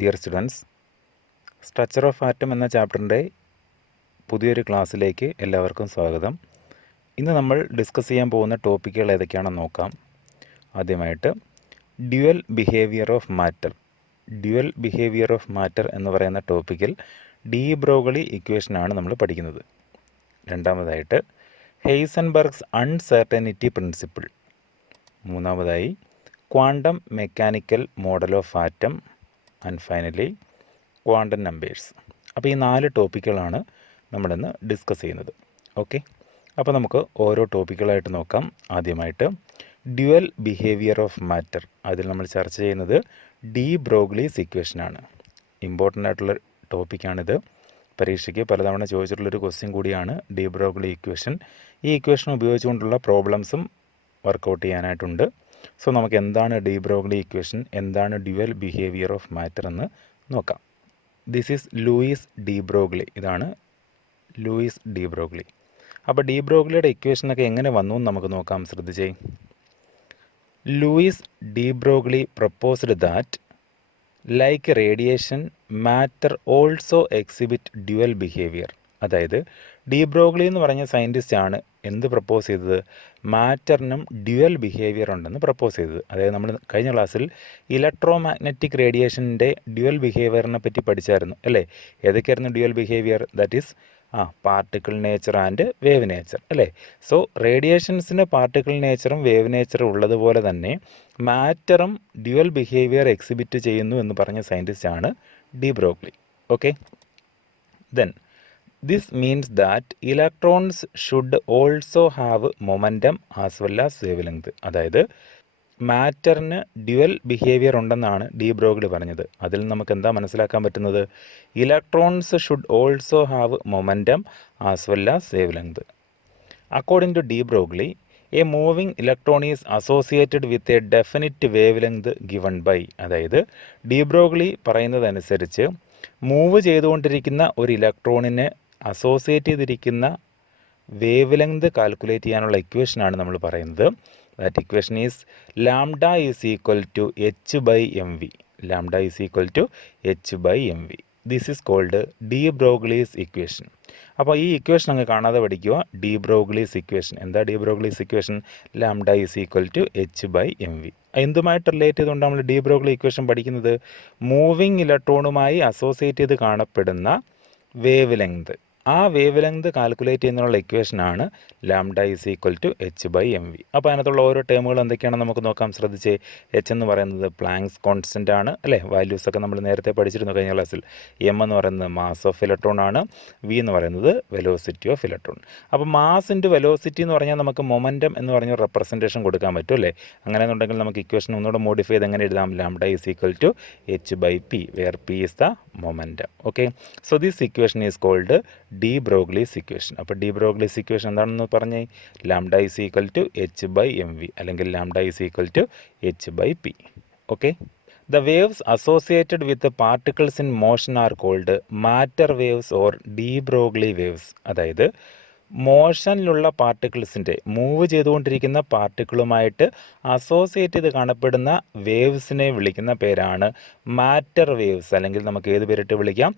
Dear students, structure of atom എന്ന ചാപ്റ്ററിൻ്റെ പുതിയൊരു ക്ലാസ്സിലേക്ക് എല്ലാവർക്കും സ്വാഗതം. ഇന്ന് നമ്മൾ ഡിസ്കസ് ചെയ്യാൻ പോകുന്ന ടോപ്പിക്കുകൾ ഏതൊക്കെയാണെന്ന് നോക്കാം. ആദ്യമായിട്ട് dual behaviour of matter. Dual behaviour of matter എന്ന് പറയുന്ന ടോപ്പിക്കിൽ ഡി-ബ്രോഗ്ലി ഇക്വേഷനാണ് നമ്മൾ പഠിക്കുന്നത്. രണ്ടാമതായിട്ട് ഹെയ്സൻബർഗ്സ് അൺസെർട്ടനിറ്റി പ്രിൻസിപ്പിൾ. മൂന്നാമതായി quantum mechanical model of atom. And finally quantum numbers. അപ്പോൾ ഈ 4 ടോപ്പിക്കുകളാണ് നമ്മളിന്ന് ഡിസ്കസ് ചെയ്യുന്നത്. ഓക്കെ, അപ്പോൾ നമുക്ക് ഓരോ ടോപ്പിക്കുകളായിട്ട് നോക്കാം. ആദ്യമായിട്ട് ഡ്യുവൽ ബിഹേവിയർ ഓഫ് മാറ്റർ. അതിൽ നമ്മൾ ചർച്ച ചെയ്യുന്നത് ഡി-ബ്രോഗ്ലീസ് ഇക്വേഷനാണ്. ഇമ്പോർട്ടൻ്റ് ആയിട്ടുള്ള ടോപ്പിക്കാണിത്. പരീക്ഷയ്ക്ക് പലതവണ ചോദിച്ചിട്ടുള്ളൊരു ക്വസ്റ്റ്യൻ കൂടിയാണ് de-Broglie ഇക്വേഷൻ. ഈ ഇക്വേഷൻ ഉപയോഗിച്ചുകൊണ്ടുള്ള പ്രോബ്ലംസും വർക്കൗട്ട് ചെയ്യാനായിട്ടുണ്ട്. സോ നമുക്ക് എന്താണ് de-Broglie ഇക്വേഷൻ, എന്താണ് ഡ്യുവൽ ബിഹേവിയർ ഓഫ് മാറ്റർ എന്ന് നോക്കാം. This is Louis de-Broglie. ഇതാണ് ലൂയിസ് de-Broglie. അപ്പോൾ de-Broglieയുടെ ഇക്വേഷനൊക്കെ എങ്ങനെ വന്നു എന്ന് നമുക്ക് നോക്കാം. ശ്രദ്ധിച്ചേ. Louis de-Broglie proposed that like radiation matter also exhibit dual behaviour. അതായത് de-Broglie എന്ന് പറഞ്ഞ സയൻറ്റിസ്റ്റാണ് എന്ത് പ്രപ്പോസ് ചെയ്തത്? മാറ്ററിനും ഡ്യുവൽ ബിഹേവിയർ ഉണ്ടെന്ന് പ്രപ്പോസ് ചെയ്തത്. അതായത് നമ്മൾ കഴിഞ്ഞ ക്ലാസ്സിൽ ഇലക്ട്രോ മാഗ്നറ്റിക് റേഡിയേഷൻ്റെ ഡ്യുവൽ ബിഹേവിയറിനെ പറ്റി പഠിച്ചായിരുന്നു അല്ലേ? ഏതൊക്കെയായിരുന്നു dual behaviour? That is particle nature and wave nature അല്ലേ? സോ റേഡിയേഷൻസിന് പാർട്ടിക്കിൾ നേച്ചറും വേവ് നേച്ചറും ഉള്ളതുപോലെ തന്നെ മാറ്ററും ഡ്യുവൽ ബിഹേവിയർ എക്സിബിറ്റ് ചെയ്യുന്നു എന്ന് പറഞ്ഞ സയൻറ്റിസ്റ്റാണ് de-Broglie. Okay, then this means that electrons should also have momentum as well as wavelength. അതായത് മാറ്ററിന് ഡ്യുവൽ ബിഹേവിയർ ഉണ്ടെന്നാണ് de-Broglie പറഞ്ഞത്. അതിൽ നമുക്ക് എന്താ മനസ്സിലാക്കാൻ പറ്റുന്നത്? Electrons should also have momentum as well as wavelength. According to de-Broglie, a moving electron is associated with a definite wavelength given by. അതായത് de-Broglie പറയുന്നതനുസരിച്ച് മൂവ് ചെയ്തുകൊണ്ടിരിക്കുന്ന ഒരു ഇലക്ട്രോണിനെ അസോസിയേറ്റ് ചെയ്തിരിക്കുന്ന വേവ് ലെങ്ത് കാൽക്കുലേറ്റ് ചെയ്യാനുള്ള ഇക്വേഷനാണ് നമ്മൾ പറയുന്നത്. That equation is lambda is equal to h/mv. Lambda is equal to h/mv. This is called de-Broglie's equation. അപ്പോൾ ഈ ഇക്വേഷൻ അങ്ങ് കാണാതെ പഠിക്കുക. de-Broglie's ഇക്വേഷൻ എന്താ? de-Broglie's equation lambda is equal to h/mv. എന്തുമായിട്ട് റിലേറ്റ് ചെയ്തുകൊണ്ട് നമ്മൾ de-Broglie ഇക്വേഷൻ പഠിക്കുന്നത്? മൂവിങ് ഇലക്ട്രോണുമായി അസോസിയേറ്റ് ചെയ്ത് കാണപ്പെടുന്ന വേവ് ലെങ്ത്. ആ വേവ് ലെങ്ത് കാൽക്കുലേറ്റ് ചെയ്യുന്നതിനുള്ള ഇക്വേഷനാണ് lambda is equal to h/mv. അപ്പോൾ അതിനകത്തുള്ള ഓരോ ടേമുകൾ എന്തൊക്കെയാണെന്ന് നമുക്ക് നോക്കാം. ശ്രദ്ധിച്ച്. എച്ച് എന്ന് പറയുന്നത് പ്ലാങ്ക്സ് കോൺസ്റ്റൻ്റ് ആണ് അല്ലേ? വാല്യൂസൊക്കെ നമ്മൾ നേരത്തെ പഠിച്ചിരുന്നു കഴിഞ്ഞ ക്ലാസ്സിൽ. എം എന്ന് പറയുന്നത് മാസ് ഓഫ് ഇലക്ട്രോൺ ആണ്. വി എന്ന് പറയുന്നത് വെലോസിറ്റി ഓഫ് ഇലക്ട്രോൺ. അപ്പോൾ മാസ് ഇൻറ്റു വെലോസിറ്റി എന്ന് പറഞ്ഞാൽ നമുക്ക് മൊമെൻറ്റം എന്ന് പറഞ്ഞ റെപ്രസെൻറ്റേഷൻ കൊടുക്കാൻ പറ്റും അല്ലേ? അങ്ങനെയെന്നുണ്ടെങ്കിൽ നമുക്ക് ഇക്വേഷൻ ഒന്നുകൂടെ മോഡിഫൈ ചെയ്ത് എങ്ങനെ എഴുതാം? Lambda is equal to h/p, where p is the momentum. Okay, so this equation is called de-Broglie's equation. അപ്പോൾ de-Broglie's ഇക്വേഷൻ എന്താണെന്ന് പറഞ്ഞേ? Lambda is equal to h/mv അല്ലെങ്കിൽ lambda is equal to h/p. Okay, the waves associated with particles in motion are called matter waves or de-Broglie waves. അതായത് മോഷനിലുള്ള പാർട്ടിക്കിൾസിൻ്റെ, move ചെയ്തുകൊണ്ടിരിക്കുന്ന പാർട്ടിക്കിളുമായിട്ട് associate ചെയ്ത് കാണപ്പെടുന്ന waves വിളിക്കുന്ന പേരാണ് മാറ്റർ വേവ്സ്, അല്ലെങ്കിൽ നമുക്ക് ഏത് പേരിട്ട് വിളിക്കാം?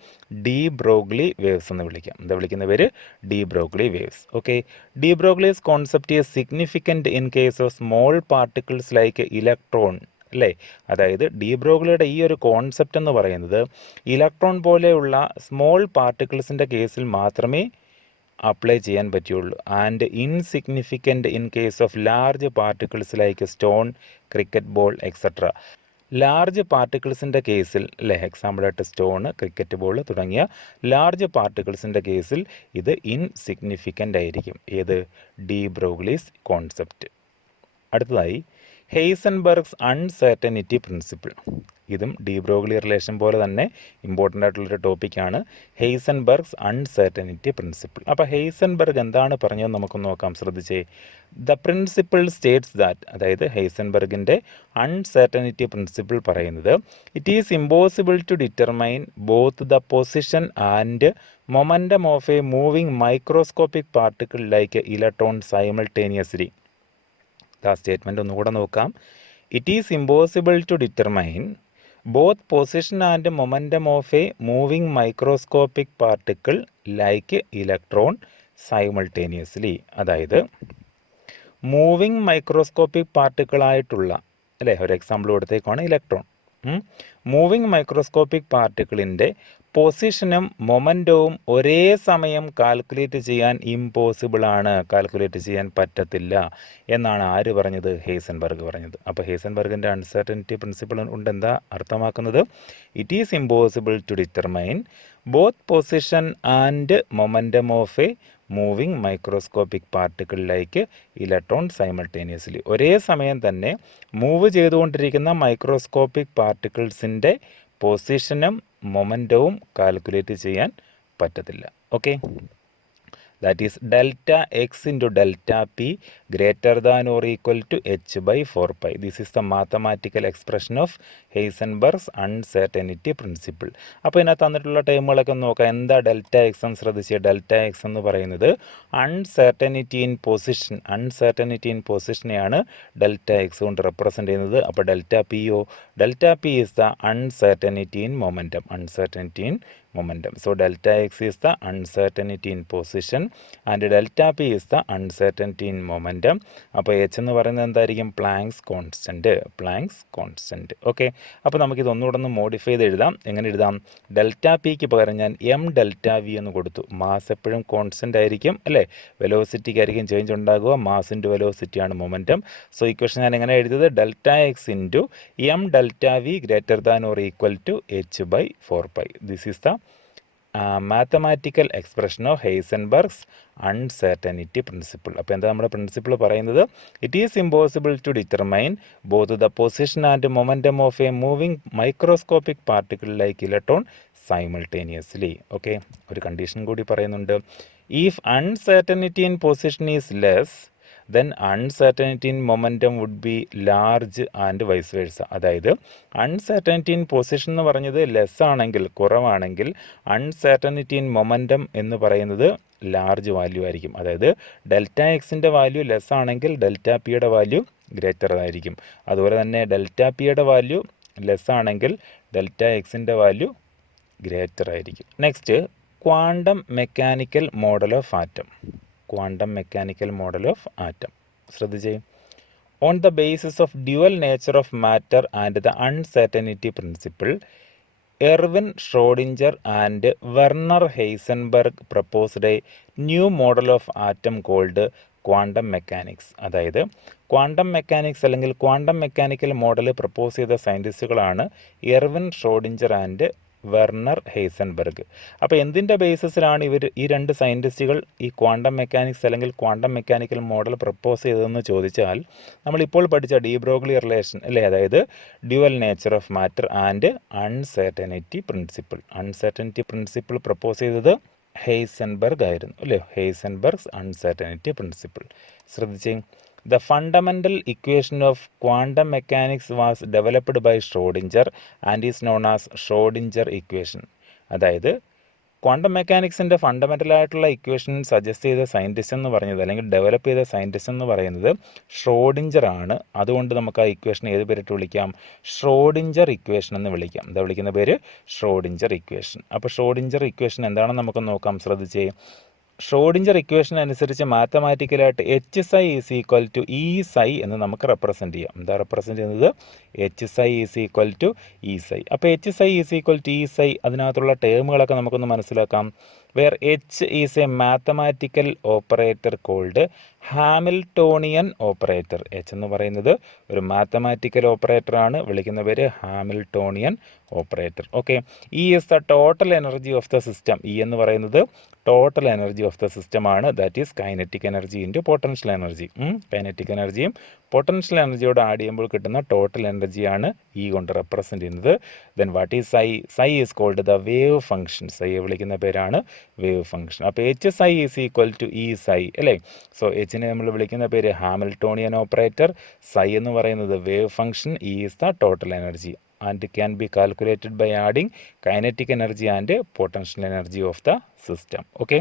de-Broglie വേവ്സ് എന്ന് വിളിക്കാം. എന്താ വിളിക്കുന്ന പേര്? de-Broglie waves. Okay, de-Broglie's concept is significant in case of small particles like electron അല്ലേ? അതായത് de-Broglieയുടെ ഈ ഒരു കോൺസെപ്റ്റ് എന്ന് പറയുന്നത് ഇലക്ട്രോൺ പോലെയുള്ള സ്മോൾ പാർട്ടിക്കിൾസിൻ്റെ കേസിൽ മാത്രമേ അപ്ലൈ ചെയ്യാൻ പറ്റുള്ളൂ. And insignificant in case of large particles like stone, cricket ball etcetera. Large പാർട്ടിക്കിൾസിൻ്റെ കേസിൽ അല്ലേ, എക്സാമ്പിളായിട്ട് സ്റ്റോൺ, ക്രിക്കറ്റ് ബോൾ തുടങ്ങിയ ലാർജ് പാർട്ടിക്കിൾസിൻ്റെ കേസിൽ ഇത് ഇൻസിഗ്നിഫിക്കൻ്റ് ആയിരിക്കും. ഏത്? de-Broglie's concept. അടുത്തതായി ഹെയ്സൻബർഗ്സ് അൺസെർട്ടനിറ്റി പ്രിൻസിപ്പിൾ. ഇതും de-Broglie റിലേഷൻ പോലെ തന്നെ ഇമ്പോർട്ടൻ്റ് ആയിട്ടുള്ളൊരു ടോപ്പിക്കാണ്. ഹെയ്സൻബർഗ്സ് അൺസെർട്ടനിറ്റി പ്രിൻസിപ്പിൾ. അപ്പോൾ ഹെയ്സൻബർഗ് എന്താണ് പറഞ്ഞതെന്ന് നമുക്ക് നോക്കാം. ശ്രദ്ധിച്ചേ. ദ പ്രിൻസിപ്പിൾ സ്റ്റേറ്റ്സ് ദാറ്റ്, അതായത് ഹെയ്സൻബർഗിൻ്റെ അൺസെർട്ടനിറ്റി പ്രിൻസിപ്പിൾ പറയുന്നത് it is impossible to determine both the position and momentum of a moving microscopic particle like electron simultaneously. ആ സ്റ്റേറ്റ്മെൻറ്റ് ഒന്നുകൂടെ നോക്കാം. It is impossible to determine both position and momentum of a moving microscopic particle like electron simultaneously. അതായത് moving microscopic പാർട്ടിക്കിളായിട്ടുള്ള, അല്ലേ, ഒരു example കൊടുത്തേക്കാണ് electron. Moving microscopic പാർട്ടിക്കിളിൻ്റെ പൊസിഷനും മൊമെൻറ്റവും ഒരേ സമയം കാൽക്കുലേറ്റ് ചെയ്യാൻ ഇമ്പോസിബിൾ ആണ്, കാൽക്കുലേറ്റ് ചെയ്യാൻ പറ്റത്തില്ല എന്നാണ് ആര് പറഞ്ഞത്? ഹെയ്സൻബർഗ് പറഞ്ഞത്. അപ്പോൾ ഹെയ്സൻബർഗിൻ്റെ അൺസർട്ടനിറ്റി പ്രിൻസിപ്പിൾ കൊണ്ട് എന്താ അർത്ഥമാക്കുന്നത്? It is impossible to determine both position and momentum of a moving microscopic particle like electron simultaneously. ഒരേ സമയം തന്നെ മൂവ് ചെയ്തുകൊണ്ടിരിക്കുന്ന മൈക്രോസ്കോപ്പിക് പാർട്ടിക്കിൾസിൻ്റെ പൊസിഷനും മൊമെൻറ്റവും കാൽക്കുലേറ്റ് ചെയ്യാൻ പറ്റത്തില്ല. Okay, that is delta x into delta p greater than or equal to h by 4π. This is the mathematical expression of Heisenberg's uncertainty principle. അപ്പോൾ ഇതിനകത്ത് തന്നിട്ടുള്ള ടേമുകളൊക്കെ നോക്കാം. എന്താ ഡെൽറ്റ എക്സ് എന്ന് ശ്രദ്ധിക്കുക. ഡെൽറ്റ എക്സ് എന്ന് പറയുന്നത് uncertainty in position, uncertainty in പൊസിഷനെയാണ് ഡെൽറ്റ എക്സ് കൊണ്ട് റെപ്രസെൻ്റ് ചെയ്യുന്നത്. അപ്പോൾ ഡെൽറ്റ പിയോ, delta p is the uncertainty in momentum, uncertainty in momentum. So delta x is the uncertainty in position and delta p is the uncertainty in momentum. അപ്പോൾ h എന്ന് പറയുന്നത് എന്തായിരിക്കും? Planks constant, planks constant. Okay, അപ്പോൾ നമുക്കിത് ഒന്നുകൂടെ ഒന്ന് modify ചെയ്ത് എഴുതാം. എങ്ങനെ എഴുതാം? ഡെൽറ്റ പിക്ക് പകരം ഞാൻ എം ഡെൽറ്റ വി എന്ന് കൊടുത്തു. മാസ് എപ്പോഴും കോൺസ്റ്റൻ്റ് ആയിരിക്കും, അല്ലേ? വെലോസിറ്റിക്ക് ആയിരിക്കും ചേഞ്ച് ഉണ്ടാകുക. മാസ് ഇൻറ്റു വെലോസിറ്റിയാണ് മൊമെൻറ്റം. സോ ഇക്വേഷൻ ഞാൻ എങ്ങനെ എഴുതിയത്? Delta x into m delta v greater than or equal to h by 4π. This is the mathematical expression of Heisenberg's uncertainty principle. അപ്പോൾ എന്താ നമ്മുടെ പ്രിൻസിപ്പിൾ പറയുന്നത്? It is impossible to determine both the position and momentum of a moving microscopic particle like electron simultaneously. Okay, ഒരു condition കൂടി പറയുന്നുണ്ട്. If uncertainty in position is less then uncertainty in momentum would be large and vice versa. അതായത് uncertainty in position എന്ന് പറഞ്ഞത് less ആണെങ്കിൽ, കുറവാണെങ്കിൽ, uncertainty in momentum എന്ന് പറയുന്നത് ലാർജ് വാല്യൂ ആയിരിക്കും. അതായത് ഡെൽറ്റ എക്സിൻ്റെ വാല്യൂ ലെസ് ആണെങ്കിൽ ഡെൽറ്റ പിയുടെ വാല്യൂ ഗ്രേറ്റർ ആയിരിക്കും. അതുപോലെ തന്നെ ഡെൽറ്റ പിയുടെ വാല്യൂ ലെസ് ആണെങ്കിൽ ഡെൽറ്റ എക്സിൻ്റെ വാല്യൂ ഗ്രേറ്റർ ആയിരിക്കും. Next, quantum mechanical model of atom. Quantum mechanical model of atom ശ്രദ്ധിച്ചേ. On the basis of dual nature of matter and the uncertainty principle, Erwin Schrodinger and Werner Heisenberg proposed a new model of atom called quantum mechanics. അതായത് quantum mechanics അല്ലെങ്കിൽ quantum mechanical model propose ചെയ്ത സയൻറ്റിസ്റ്റുകളാണ് Erwin Schrodinger and Werner Heisenberg. അപ്പോൾ എന്തിൻ്റെ ബേസിസിലാണ് ഈ രണ്ട് സയൻറ്റിസ്റ്റുകൾ ഈ ക്വാണ്ടം മെക്കാനിക്സ് അല്ലെങ്കിൽ ക്വാണ്ടം മെക്കാനിക്കൽ മോഡൽ പ്രപ്പോസ് ചെയ്തതെന്ന് ചോദിച്ചാൽ, നമ്മളിപ്പോൾ പഠിച്ച de-Broglie റിലേഷൻ, അല്ലേ? അതായത് dual nature of matter and uncertainty principle. Uncertainty principle propose ചെയ്തത് ഹെയ്സൻബർഗ് ആയിരുന്നു, അല്ലേ? Heisenberg's uncertainty principle. ശ്രദ്ധിച്ചേ. The fundamental equation of quantum mechanics was developed by Schrodinger and is known as Schrodinger equation. അതായത് quantum മെക്കാനിക്സിൻ്റെ ഫണ്ടമെൻ്റലായിട്ടുള്ള equation suggest ചെയ്ത scientist എന്ന് പറയുന്നത്, അല്ലെങ്കിൽ develop ചെയ്ത സയൻറ്റിസ്റ്റ് എന്ന് പറയുന്നത് ഷ്രോഡിഞ്ചർ ആണ്. അതുകൊണ്ട് നമുക്ക് ആ ഇക്വേഷൻ ഏത് പേരിട്ട് വിളിക്കാം? ഷ്രോഡിഞ്ചർ ഇക്വേഷൻ എന്ന് വിളിക്കാം. എന്താ വിളിക്കുന്ന പേര്? Schrodinger equation. അപ്പോൾ ഷ്രോഡിഞ്ചർ ഇക്വേഷൻ എന്താണെന്ന് നമുക്ക് നോക്കാം. ശ്രദ്ധിച്ചേ. ഷ്രോഡിഞ്ചർ ഇക്വേഷൻ അനുസരിച്ച് മാത്തമാറ്റിക്കലായിട്ട് H psi is equal to E psi എന്ന് നമുക്ക് റെപ്രസെൻറ്റ് ചെയ്യാം. എന്താ റെപ്രസെൻറ്റ് ചെയ്യുന്നത്? H psi is equal to E psi. അപ്പോൾ H psi is equal to E psi, അതിനകത്തുള്ള ടേമുകളൊക്കെ നമുക്കൊന്ന് മനസ്സിലാക്കാം. Where H is a mathematical operator called Hamiltonian operator. H എന്ന് പറയുന്നത് ഒരു മാത്തമാറ്റിക്കൽ ഓപ്പറേറ്റർ ആണ്, വിളിക്കുന്ന പേര് Hamiltonian operator. Okay, E is the total energy of the system. E എന്ന് പറയുന്നത് total energy of the system ആണ്. That is kinetic energy into potential energy. Kinetic എനർജിയും പൊട്ടൻഷ്യൽ എനർജിയോട് ആഡ് ചെയ്യുമ്പോൾ കിട്ടുന്ന ടോട്ടൽ എനർജിയാണ് ഇ കൊണ്ട് റെപ്രസെൻറ്റ് ചെയ്യുന്നത്. Then what is psi? Psi is called the wave function. സൈയെ വിളിക്കുന്ന പേരാണ് വേവ് ഫംഗ്ഷൻ. അപ്പോൾ H psi is equal to E psi, അല്ലേ? സോ എച്ചിനെ നമ്മൾ വിളിക്കുന്ന പേര് ഹാമിൽട്ടോണിയൻ ഓപ്പറേറ്റർ, സൈ എന്ന് പറയുന്നത് wave function, E is the total energy and can be calculated by adding kinetic energy and potential energy of the system. Okay,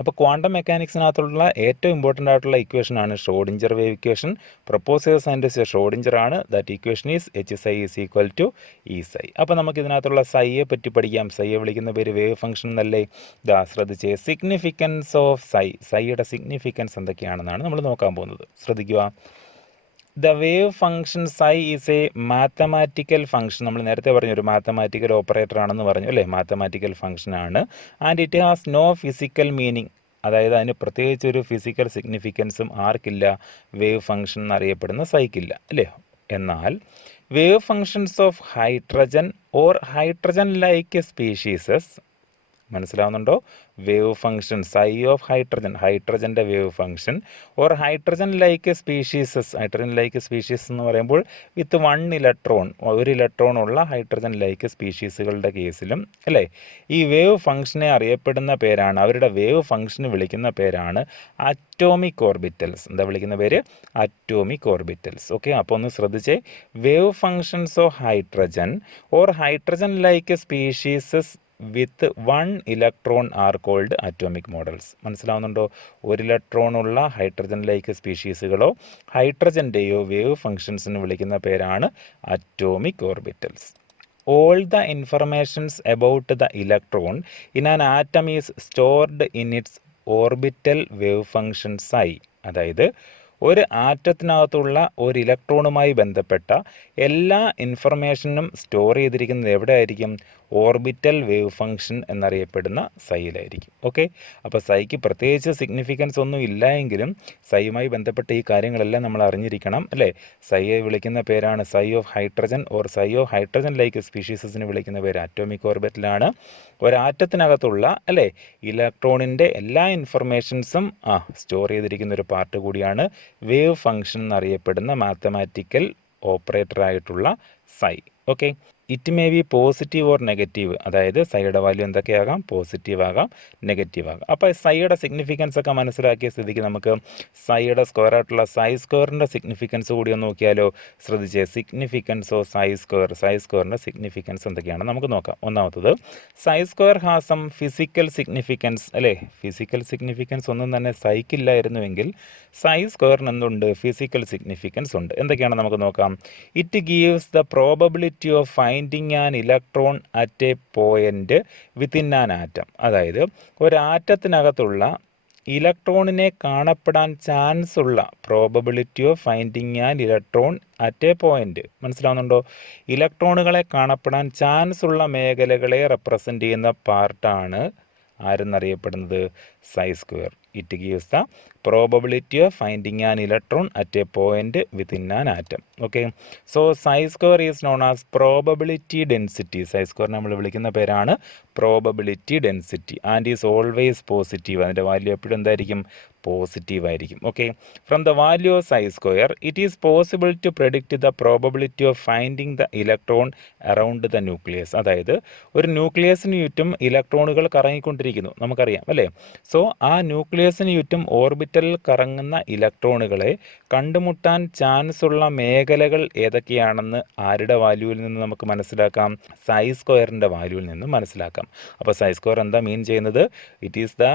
അപ്പോൾ quantum മെക്കാനിക്സിനകത്തുള്ള ഏറ്റവും important ആയിട്ടുള്ള ഇക്വേഷനാണ് ഷ്രോഡിഞ്ചർ വേവ് ഇക്വേഷൻ. പ്രപ്പോസ് ചെയ്ത സയൻറ്റിസ്റ്റ് ഷ്രോഡിഞ്ചർ ആണ്. That equation is Hψ is equal to Eψ. അപ്പോൾ നമുക്ക് ഇതിനകത്തുള്ള സൈയെ പറ്റി പഠിക്കാം. സൈയെ വിളിക്കുന്ന പേര് വേവ് ഫംഗ്ഷൻ എന്നല്ലേ? ഇതാ ശ്രദ്ധിച്ചേ, സിഗ്നിഫിക്കൻസ് ഓഫ് സൈയുടെ സിഗ്നിഫിക്കൻസ് എന്തൊക്കെയാണെന്നാണ് നമ്മൾ നോക്കാൻ പോകുന്നത്. ശ്രദ്ധിക്കുക. The wave function psi is a mathematical function. നമ്മൾ നേരത്തെ പറഞ്ഞു ഒരു മാത്തമാറ്റിക്കൽ ഓപ്പറേറ്റർ ആണെന്ന് പറഞ്ഞു അല്ലേ? മാത്തമാറ്റിക്കൽ ഫംഗ്ഷൻ ആണ്. And it has no physical meaning. അതായത് അതിന് പ്രത്യേകിച്ച് ഒരു ഫിസിക്കൽ സിഗ്നിഫിക്കൻസും ആർക്കില്ല? വേവ് ഫംഗ്ഷൻ എന്നറിയപ്പെടുന്ന സൈക്കില്ല അല്ലേ? എന്നാൽ wave functions of hydrogen or hydrogen like species, മനസ്സിലാവുന്നുണ്ടോ? Wave function psi of hydrogen, ഹൈഡ്രജൻ്റെ wave function, or hydrogen like species. Hydrogen like species എന്ന് പറയുമ്പോൾ വിത്ത് 1 ഇലക്ട്രോൺ, ഒരു ഇലക്ട്രോൺ ഉള്ള ഹൈഡ്രജൻ ലൈക്ക് സ്പീഷീസുകളുടെ കേസിലും അല്ലേ, ഈ വേവ് ഫംഗ്ഷനെ അറിയപ്പെടുന്ന പേരാണ്, അവരുടെ വേവ് ഫംഗ്ഷന് വിളിക്കുന്ന പേരാണ് അറ്റോമിക് ഓർബിറ്റൽസ്. എന്താ വിളിക്കുന്ന പേര്? Atomic orbitals. ഓക്കെ, അപ്പോൾ ഒന്ന് ശ്രദ്ധിച്ചേ. Wave functions of hydrogen or hydrogen like species with 1 electron are called atomic models. മനസ്സിലാവുന്നുണ്ടോ? ഒരു ഇലക്ട്രോൺ ഉള്ള ഹൈഡ്രജൻ ലൈക്ക് സ്പീഷീസുകളോ ഹൈഡ്രജൻ്റെയോ വേവ് ഫംഗ്ഷൻസിന് വിളിക്കുന്ന പേരാണ് atomic orbitals. All the informations about the electron in an atom is stored in its orbital wave function psi. അതായത് ഒരു ആറ്റത്തിനകത്തുള്ള ഒരു ഇലക്ട്രോണുമായി ബന്ധപ്പെട്ട എല്ലാ ഇൻഫർമേഷനും സ്റ്റോർ ചെയ്തിരിക്കുന്നത് എവിടെ ആയിരിക്കും? ഓർബിറ്റൽ വേവ് ഫംഗ്ഷൻ എന്നറിയപ്പെടുന്ന സൈയിലായിരിക്കും. ഓക്കെ, അപ്പോൾ സൈക്ക് പ്രത്യേകിച്ച് സിഗ്നിഫിക്കൻസ് ഒന്നും ഇല്ല എങ്കിലും സൈയുമായി ബന്ധപ്പെട്ട ഈ കാര്യങ്ങളെല്ലാം നമ്മൾ അറിഞ്ഞിരിക്കണം അല്ലേ? സൈയെ വിളിക്കുന്ന പേരാണ് psi of hydrogen or psi of hydrogen like സ്പീഷീസസിന് വിളിക്കുന്ന പേര് അറ്റോമിക് ഓർബിറ്റലാണ്. ഒരാറ്റത്തിനകത്തുള്ള അല്ലേ ഇലക്ട്രോണിൻ്റെ എല്ലാ ഇൻഫർമേഷൻസും സ്റ്റോർ ചെയ്തിരിക്കുന്ന ഒരു പാർട്ട് കൂടിയാണ് വേവ് ഫംഗ്ഷൻ എന്നറിയപ്പെടുന്ന മാത്തമാറ്റിക്കൽ ഓപ്പറേറ്ററായിട്ടുള്ള psi. Okay, it may be positive or negative. അതായത് സൈയുടെ വാല്യൂ എന്തൊക്കെയാകാം? പോസിറ്റീവ് ആകാം, നെഗറ്റീവ് ആകാം. അപ്പോൾ സൈയുടെ സിഗ്നിഫിക്കൻസ് ഒക്കെ മനസ്സിലാക്കിയ സ്ഥിതിക്ക് നമുക്ക് സൈയുടെ സ്ക്വയർ ആയിട്ടുള്ള സൈ സ്ക്വയറിൻ്റെ സിഗ്നിഫിക്കൻസ് കൂടി ഒന്ന് നോക്കിയാലോ? ശ്രദ്ധിച്ചേ, സിഗ്നിഫിക്കൻസ് ഓഫ് സൈ സ്ക്വയറിൻ്റെ സിഗ്നിഫിക്കൻസ് എന്തൊക്കെയാണ് നമുക്ക് നോക്കാം. ഒന്നാമത്തത്, psi square has some physical significance അല്ലേ? ഫിസിക്കൽ സിഗ്നിഫിക്കൻസ് ഒന്നും തന്നെ സൈക്കില്ലായിരുന്നുവെങ്കിൽ സൈ സ്ക്വയറിന് എന്തുണ്ട്? ഫിസിക്കൽ സിഗ്നിഫിക്കൻസ് ഉണ്ട്. എന്തൊക്കെയാണ് നമുക്ക് നോക്കാം. It gives the probability of finding an electron at a point within an atom. അതായത് ഒരു ആറ്റത്തിനകത്തുള്ള ഇലക്ട്രോണിനെ കാണപ്പെടാൻ ചാൻസ് ഉള്ള probability of finding an electron at a point. മനസ്സിലാവുന്നുണ്ടോ? ഇലക്ട്രോണുകളെ കാണപ്പെടാൻ ചാൻസ് ഉള്ള മേഖലകളെ റെപ്രസെൻ്റ് ചെയ്യുന്ന പാർട്ടാണ് ആരെന്നറിയപ്പെടുന്നത്? Psi square. It gives the probability of finding an electron at a point within an atom. Okay, so psi square is known as probability density. Psi square നമ്മൾ വിളിക്കുന്ന പേരാണ് probability density and is always positive. അതിൻ്റെ value എപ്പോഴും എന്തായിരിക്കും? Positive ആയിരിക്കും. Okay, from the value of psi square it is possible to predict the probability of finding the electron around the nucleus. അതായത് ഒരു ന്യൂക്ലിയസിന് ചുറ്റും ഇലക്ട്രോണുകൾ കറങ്ങിക്കൊണ്ടിരിക്കുന്നു, നമുക്കറിയാം അല്ലേ? സോ ആ ന്യൂക്ലിയസിന് ചുറ്റും ഓർബിറ്റലിൽ കറങ്ങുന്ന ഇലക്ട്രോണുകളെ കണ്ടുമുട്ടാൻ ചാൻസ് ഉള്ള മേഖലകൾ ഏതൊക്കെയാണെന്ന് ആരുടെ വാല്യൂവിൽ നിന്ന് നമുക്ക് മനസ്സിലാക്കാം? സൈ സ്ക്വയറിൻ്റെ വാല്യൂവിൽ നിന്ന് മനസ്സിലാക്കാം. അപ്പോൾ സൈ സ്ക്വയർ എന്താ മീൻ ചെയ്യുന്നത്? It is the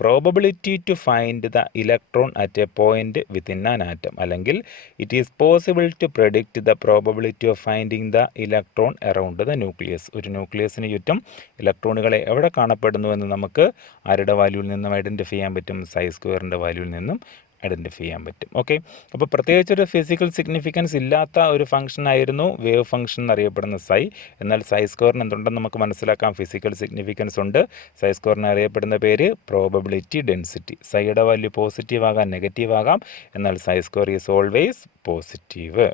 probability to find the electron at a point within an atom, അല്ലെങ്കിൽ it is possible to predict the probability of finding the electron around the nucleus. ഒരു ന്യൂക്ലിയസിന് ചുറ്റും ഇലക്ട്രോണുകളെ എവിടെ കാണപ്പെടുന്നു എന്ന് നമുക്ക് ആരുടെ വാല്യൂവിൽ നിന്നും ഐഡൻറ്റിഫൈ ചെയ്യാൻ പറ്റും? സൈ സ്ക്വയറിൻ്റെ വാല്യൂവിൽ നിന്നും ഐഡൻറ്റിഫൈ ചെയ്യാൻ പറ്റും. ഓക്കെ, അപ്പോൾ പ്രത്യേകിച്ചൊരു ഫിസിക്കൽ സിഗ്നിഫിക്കൻസ് ഇല്ലാത്ത ഒരു ഫംഗ്ഷൻ ആയിരുന്നു വേവ് ഫംഗ്ഷൻ എന്നറിയപ്പെടുന്ന സൈ. എന്നാൽ സൈ സ്ക്വയറിന് എന്തുണ്ടെന്ന് നമുക്ക് മനസ്സിലാക്കാം? ഫിസിക്കൽ സിഗ്നിഫിക്കൻസ് ഉണ്ട്. സൈ സ്ക്വയറിന് അറിയപ്പെടുന്ന പേര് പ്രോബബിലിറ്റി ഡെൻസിറ്റി. സൈയുടെ വാല്യൂ പോസിറ്റീവ് ആകാം, നെഗറ്റീവ് ആകാം, എന്നാൽ psi square is always positive.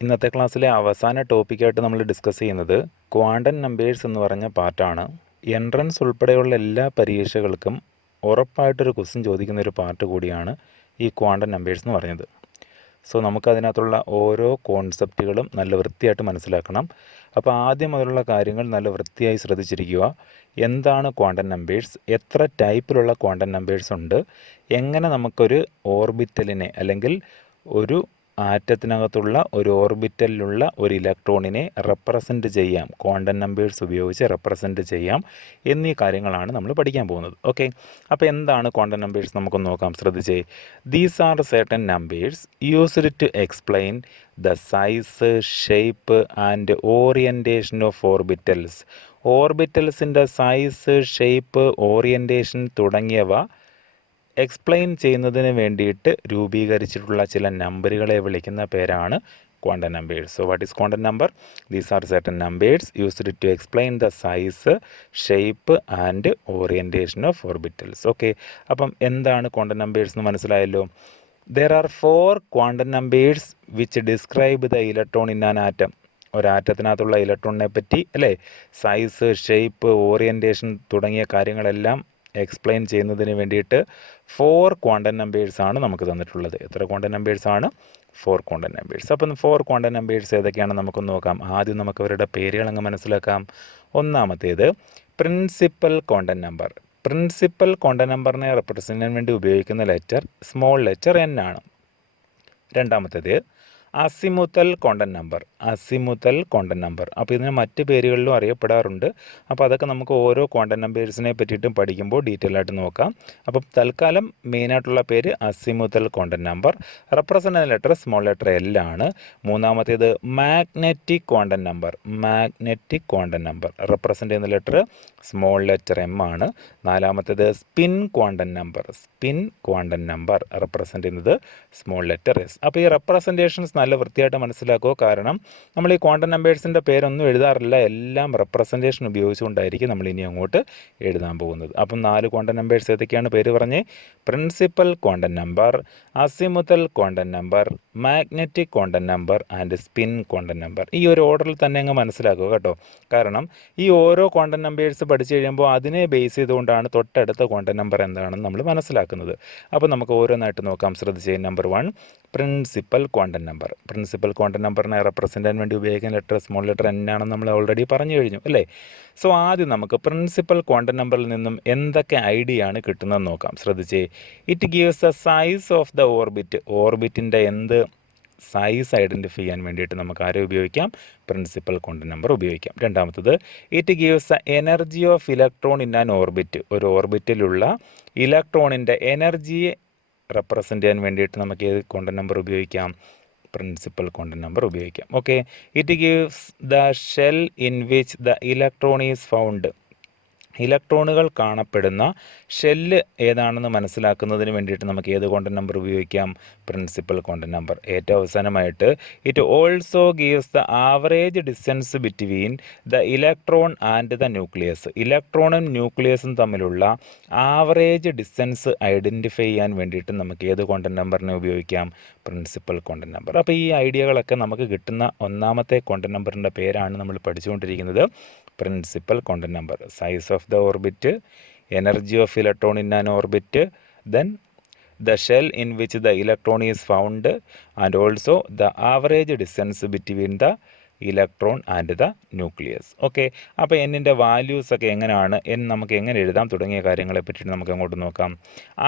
ഇന്നത്തെ ക്ലാസ്സിലെ അവസാന ടോപ്പിക്കായിട്ട് നമ്മൾ ഡിസ്കസ് ചെയ്യുന്നത് ക്വാണ്ടം നമ്പേഴ്സ് എന്ന് പറഞ്ഞ പാർട്ടാണ്. എൻട്രൻസ് ഉൾപ്പെടെയുള്ള എല്ലാ പരീക്ഷകൾക്കും ഉറപ്പായിട്ടൊരു ക്വസ്റ്റ്യൻ ചോദിക്കുന്ന ഒരു പാർട്ട് കൂടിയാണ് ഈ ക്വാണ്ടം നമ്പേഴ്സ് എന്ന് പറയുന്നത്. സോ നമുക്കതിനകത്തുള്ള ഓരോ കോൺസെപ്റ്റുകളും നല്ല വൃത്തിയായിട്ട് മനസ്സിലാക്കണം. അപ്പോൾ ആദ്യം മുതലുള്ള കാര്യങ്ങൾ നല്ല വൃത്തിയായി ശ്രദ്ധിച്ചിരിക്കുക. എന്താണ് ക്വാണ്ടം നമ്പേഴ്സ്? എത്ര ടൈപ്പിലുള്ള ക്വാണ്ടം നമ്പേഴ്സ് ഉണ്ട്? എങ്ങനെ നമുക്കൊരു ഓർബിറ്റലിനെ അല്ലെങ്കിൽ ഒരു ആറ്റത്തിനകത്തുള്ള ഒരു ഓർബിറ്റലിലുള്ള ഒരു ഇലക്ട്രോണിനെ റെപ്രസെൻറ്റ് ചെയ്യാം, ക്വാണ്ടം നമ്പേഴ്സ് ഉപയോഗിച്ച് റെപ്രസെൻറ്റ് ചെയ്യാം എന്നീ കാര്യങ്ങളാണ് നമ്മൾ പഠിക്കാൻ പോകുന്നത്. ഓക്കെ, അപ്പോൾ എന്താണ് ക്വാണ്ടം നമ്പേഴ്സ് നമുക്കൊന്ന് നോക്കാം, ശ്രദ്ധിച്ചേ. These are certain numbers used to explain the size, shape and orientation of orbitals. ഓർബിറ്റൽസിൻ്റെ സൈസ്, ഷേപ്പ്, ഓറിയൻറ്റേഷൻ തുടങ്ങിയവ എക്സ്പ്ലെയിൻ ചെയ്യുന്നതിന് വേണ്ടിയിട്ട് രൂപീകരിച്ചിട്ടുള്ള ചില നമ്പറുകളെ വിളിക്കുന്ന പേരാണ് quantum numbers. So what is quantum number? These are certain numbers used to explain the size, shape and orientation of orbitals. Okay, അപ്പം എന്താണ് ക്വാണ്ടം നമ്പേഴ്സ് എന്ന് മനസ്സിലായല്ലോ. There are 4 quantum numbers which describe the electron in an atom. ഒരാറ്റത്തിനകത്തുള്ള ഇലക്ട്രോണിനെ പറ്റി അല്ലേ, size, shape, orientation തുടങ്ങിയ കാര്യങ്ങളെല്ലാം explain ചെയ്യുന്നതിന് വേണ്ടിയിട്ട് 4 ക്വാണ്ടം നമ്പേഴ്സാണ് നമുക്ക് തന്നിട്ടുള്ളത്. എത്ര ക്വാണ്ടം നമ്പേഴ്സാണ്? 4 quantum numbers. അപ്പം 4 ക്വാണ്ടം നമ്പേഴ്സ് ഏതൊക്കെയാണ് നമുക്കൊന്ന് നോക്കാം. ആദ്യം നമുക്ക് അവരുടെ പേരുകൾ അങ്ങ് മനസ്സിലാക്കാം. ഒന്നാമത്തേത് principal quantum number. Principal quantum നമ്പറിനെ റെപ്രസെൻ്റ് ചെയ്യാൻ വേണ്ടി ഉപയോഗിക്കുന്ന ലെറ്റർ സ്മോൾ ലെറ്റർ n ആണ്. രണ്ടാമത്തേത് azimuthal quantum number. Azimuthal quantum number, അപ്പോൾ ഇതിന് മറ്റ് പേരുകളിലും അറിയപ്പെടാറുണ്ട്. അപ്പോൾ അതൊക്കെ നമുക്ക് ഓരോ ക്വാണ്ടം നമ്പേഴ്സിനെ പറ്റിയിട്ടും പഠിക്കുമ്പോൾ ഡീറ്റെയിൽ ആയിട്ട് നോക്കാം. അപ്പം തൽക്കാലം മെയിനായിട്ടുള്ള പേര് azimuthal quantum number. Represent letter small letter L ആണ്. മൂന്നാമത്തേത് magnetic quantum number. Magnetic quantum number represent ചെയ്യുന്ന ലെറ്റർ സ്മോൾ ലെറ്റർ M ആണ്. നാലാമത്തേത് spin quantum number. Spin quantum number represent ചെയ്യുന്നത് സ്മോൾ ലെറ്റർ S. അപ്പോൾ ഈ റെപ്രസെൻറ്റേഷൻസ് നല്ല വൃത്തിയായിട്ട് മനസ്സിലാക്കുക. കാരണം നമ്മൾ ഈ ക്വാണ്ടം നമ്പേഴ്സിൻ്റെ പേരൊന്നും എഴുതാറില്ല, എല്ലാം റെപ്രസെൻറ്റേഷൻ ഉപയോഗിച്ചുകൊണ്ടായിരിക്കും നമ്മൾ ഇനി അങ്ങോട്ട് എഴുതാൻ പോകുന്നത്. അപ്പം 4 ക്വാണ്ടം നമ്പേഴ്സ് ഏതൊക്കെയാണ് പേര് പറഞ്ഞേ? Principal quantum number, azimuthal quantum number, magnetic quantum number and spin quantum number. ഈ ഒരു ഓർഡറിൽ തന്നെ അങ്ങ് മനസ്സിലാക്കുക കേട്ടോ. കാരണം ഈ ഓരോ ക്വാണ്ടം നമ്പേഴ്സ് പഠിച്ചു കഴിയുമ്പോൾ അതിനെ ബേസ് ചെയ്തുകൊണ്ടാണ് തൊട്ടടുത്ത ക്വാണ്ടം നമ്പർ എന്താണെന്ന് നമ്മൾ മനസ്സിലാക്കുന്നത്. അപ്പോൾ നമുക്ക് ഓരോന്നായിട്ട് നോക്കാം, ശ്രദ്ധിച്ചേ. Number 1 principal quantum number. Principal quantum നമ്പറിനെ റെപ്രസെൻ്റ് ചെയ്യാൻ വേണ്ടി ഉപയോഗിക്കുന്ന ലെറ്റർ സ്മോൾ ലെറ്റർ N ആണെന്ന് നമ്മൾ ഓൾറെഡി പറഞ്ഞു കഴിഞ്ഞു അല്ലേ. സോ ആദ്യം നമുക്ക് പ്രിൻസിപ്പൽ ക്വാണ്ടം നമ്പറിൽ നിന്നും എന്തൊക്കെ ഐഡിയ ആണ് കിട്ടുന്നതെന്ന് നോക്കാം, ശ്രദ്ധിച്ചേ. It gives the size of the orbit. ഓർബിറ്റിൻ്റെ എന്ത് സൈസ് ഐഡൻറ്റിഫൈ ചെയ്യാൻ വേണ്ടിയിട്ട് നമുക്ക് ആരെ ഉപയോഗിക്കാം? പ്രിൻസിപ്പൽ ക്വാണ്ടം നമ്പർ ഉപയോഗിക്കാം. രണ്ടാമത്തത് it gives the energy of electron in an orbit. ഒരു ഓർബിറ്റിലുള്ള ഇലക്ട്രോണിൻ്റെ എനർജിയെ റെപ്രസെൻ്റ് ചെയ്യാൻ വേണ്ടിയിട്ട് നമുക്ക് ഏത് ക്വാണ്ടം നമ്പർ ഉപയോഗിക്കാം? പ്രിൻസിപ്പൽ ക്വാണ്ടം നമ്പർ ഉപയോഗിക്കാം. Okay, it gives the shell in which the electron is found. ഇലക്ട്രോണുകൾ കാണപ്പെടുന്ന ഷെല്ല് ഏതാണെന്ന് മനസ്സിലാക്കുന്നതിന് വേണ്ടിയിട്ട് നമുക്ക് ഏത് ക്വാണ്ടം നമ്പർ ഉപയോഗിക്കാം? Principal quantum number. ഏറ്റവും അവസാനമായിട്ട് it also gives the average distance between the electron and the nucleus. ഇലക്ട്രോണും ന്യൂക്ലിയസും തമ്മിലുള്ള ആവറേജ് ഡിസ്റ്റൻസ് ഐഡൻറ്റിഫൈ ചെയ്യാൻ വേണ്ടിയിട്ട് നമുക്ക് ഏത് ക്വാണ്ടം നമ്പറിനെ ഉപയോഗിക്കാം? Principal quantum number. അപ്പോൾ ഈ ഐഡിയകളൊക്കെ നമുക്ക് കിട്ടുന്ന ഒന്നാമത്തെ ക്വാണ്ടം നമ്പറിൻ്റെ പേരാണ് നമ്മൾ പഠിച്ചുകൊണ്ടിരിക്കുന്നത് principal quantum number. Size of the orbit, energy of electron in an orbit, then the shell in which the electron is found, and also the average distance between the electron and the nucleus. Okay, അപ്പോൾ എന്നിൻ്റെ values ഒക്കെ എങ്ങനെയാണ്, നമുക്ക് എങ്ങനെ എഴുതാം തുടങ്ങിയ കാര്യങ്ങളെ പറ്റിയിട്ട് നമുക്ക് അങ്ങോട്ട് നോക്കാം.